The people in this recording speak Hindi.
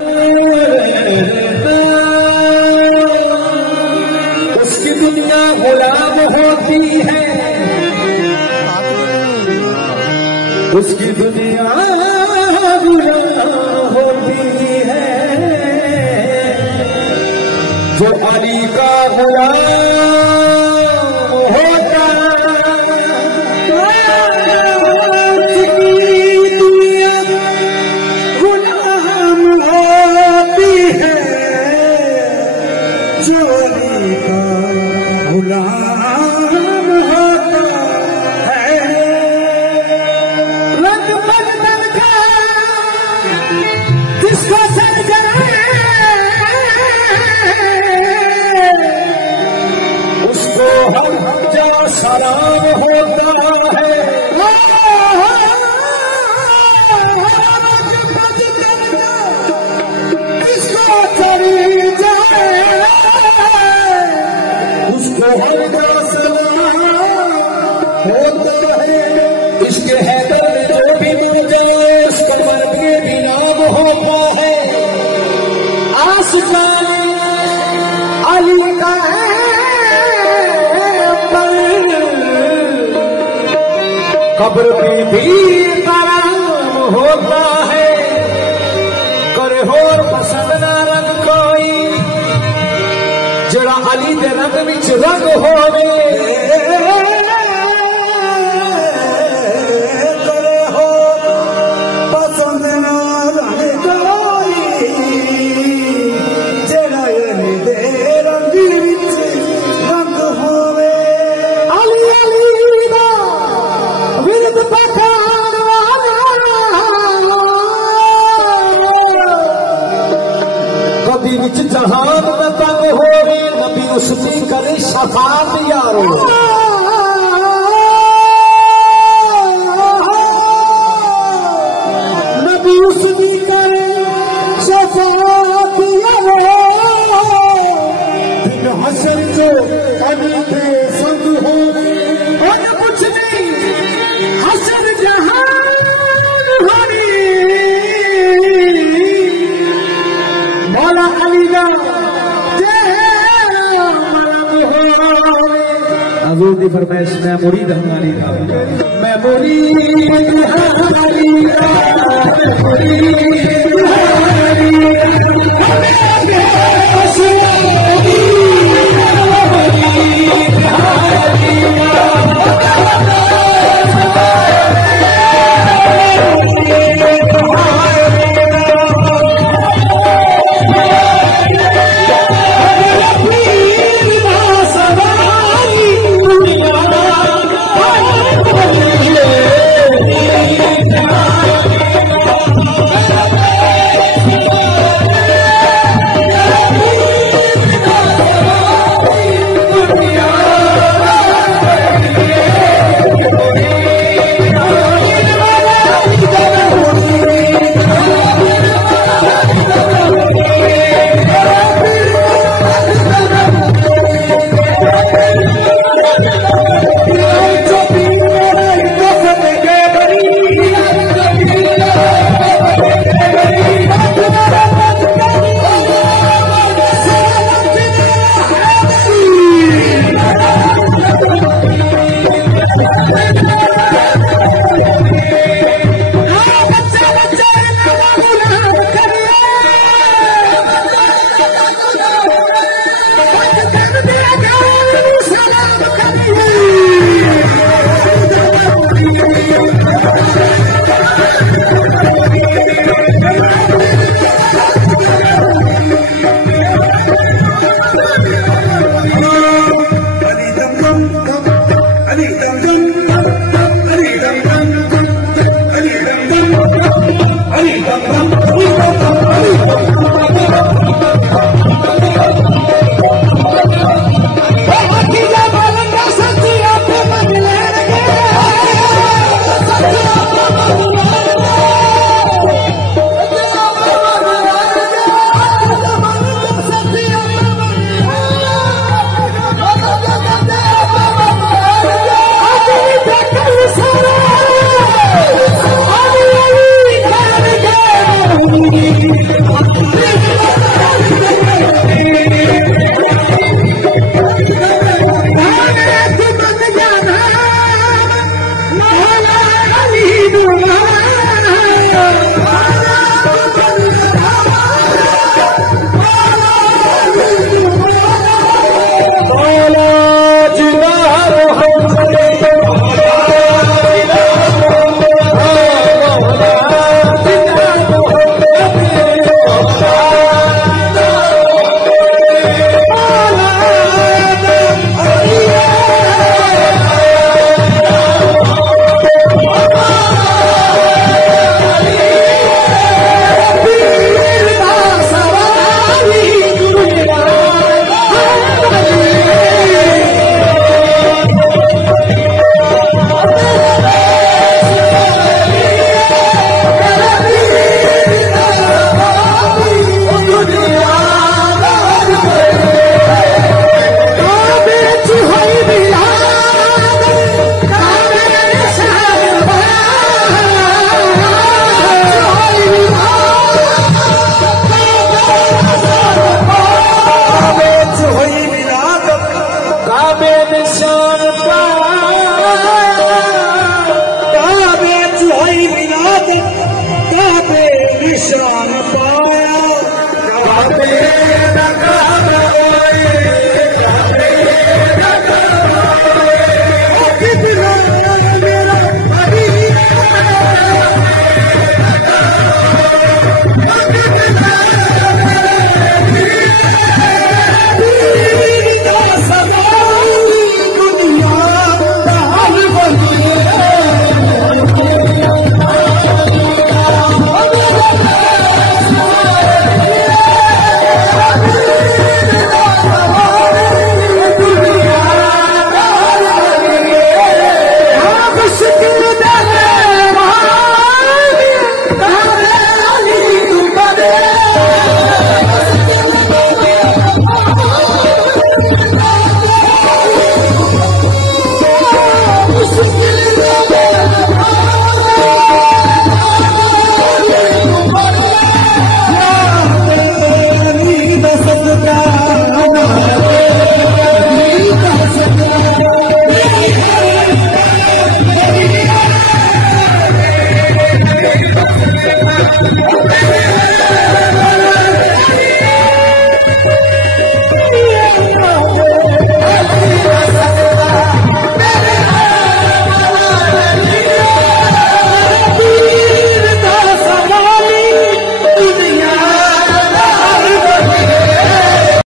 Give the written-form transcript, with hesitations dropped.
उसकी दुनिया गुलाम होती है, उसकी दुनिया गुलाम होती है। जो अली का गुलाम होता उसकी दुनिया गुलाम होती है। जो अली का गुलाम होता है। रंग बदन का जिसको सज जाए उसको हर जा सलाम होता है। जिसको चली जाए उसको हर जा सलाम होता है। इसके हैदर में जो भी मिल जाए उसको मर के भी नाम होता है। आशिकान अली का कब्र में भी आराम होता है। करे हो पसंद ना रंग कोई जरा अली दे रंग विच रंग होवे। करे हो पसंद ना रंग कोई जरा अली दे रंग विच रंग होवे। अली अली दा विरद पठान कभी विच जहान न तंग होवे। नबी उसकी करे शफात यारो। नबी उसकी करे शफात यारो। दिन हसर जो अली के संग होवे और कुछ नहीं हसर जहान होनी। मौला अली का हजूर की फरमाइश मैं मुरीद हमारी था। मैं मुरीद हमारी था, मुरीद हमारी अब ये